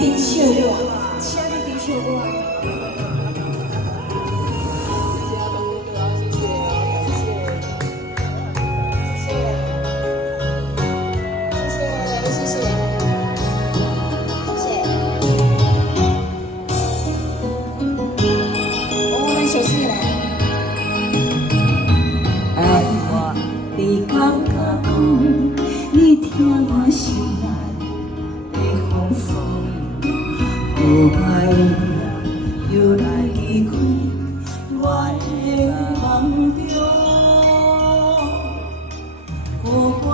珍惜我，请你珍惜我。你感觉讲，你听我心内的风风，予我又来离开我的梦中。我行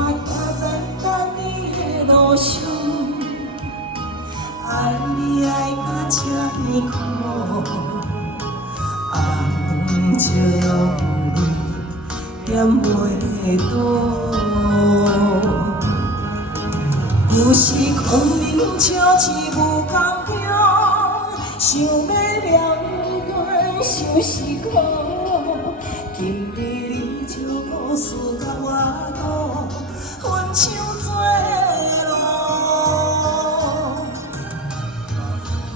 在等你的路上，爱你爱到这呢苦，红情念袂倒，有时空明笑似无公平，想要了断想是苦。今日你照故事甲我讲，分手做路，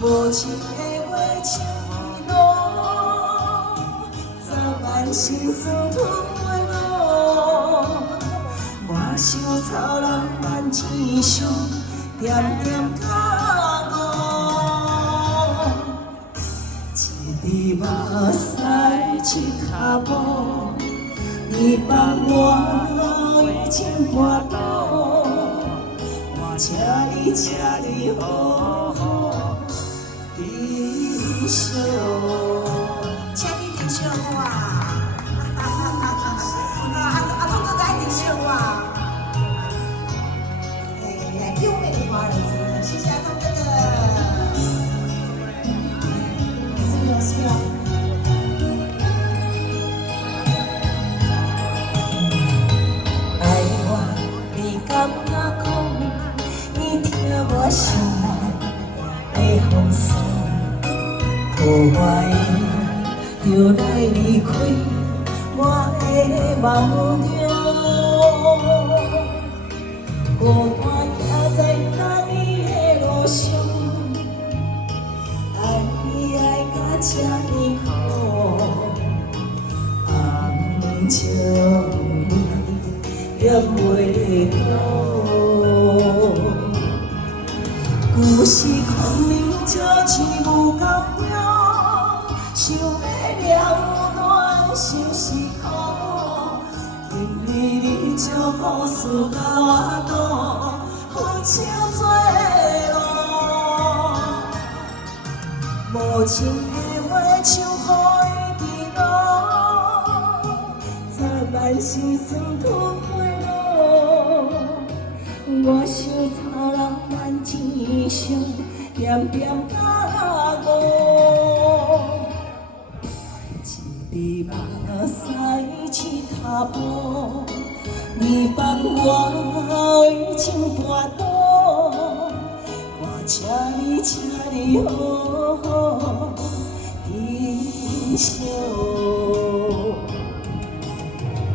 无情的话唱落，早晚心酸吞。我想草人万千伤，点点甲误。一字目屎一脚步，你放我已经跋倒。我请你好好珍惜，请你珍惜我。谢谢阿东哥哥，是哦。爱我，你敢若讲，你听我心内的风霜，予我又来离开我的梦中。我行在等你的路上，爱你爱到这呢苦，红情念袂倒。旧时空明照似无公平，想要了断心是苦。今日你照故事甲我讲，分手做路，无情的话唱予伊知道，早晚心酸吞袂落。我想草人万千伤，点点甲误。一字目屎一脚步，你放我已经跋倒。我请你好好珍惜。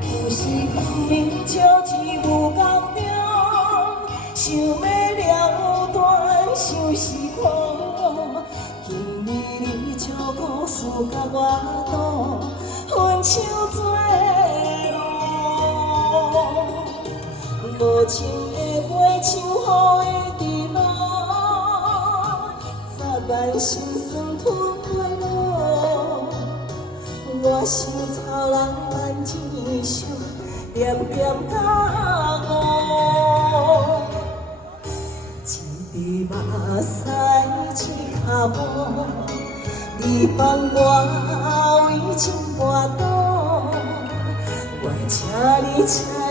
有时空明照似无公平，想要了断想是苦。今日你照故事甲我讲，分手做路，无情的话唱予伊知道，早晚心酸吞袂落。我想草人万千伤，点点甲误。一字目屎一脚步，你放我已经跋倒。我请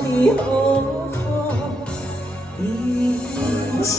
你好好珍惜。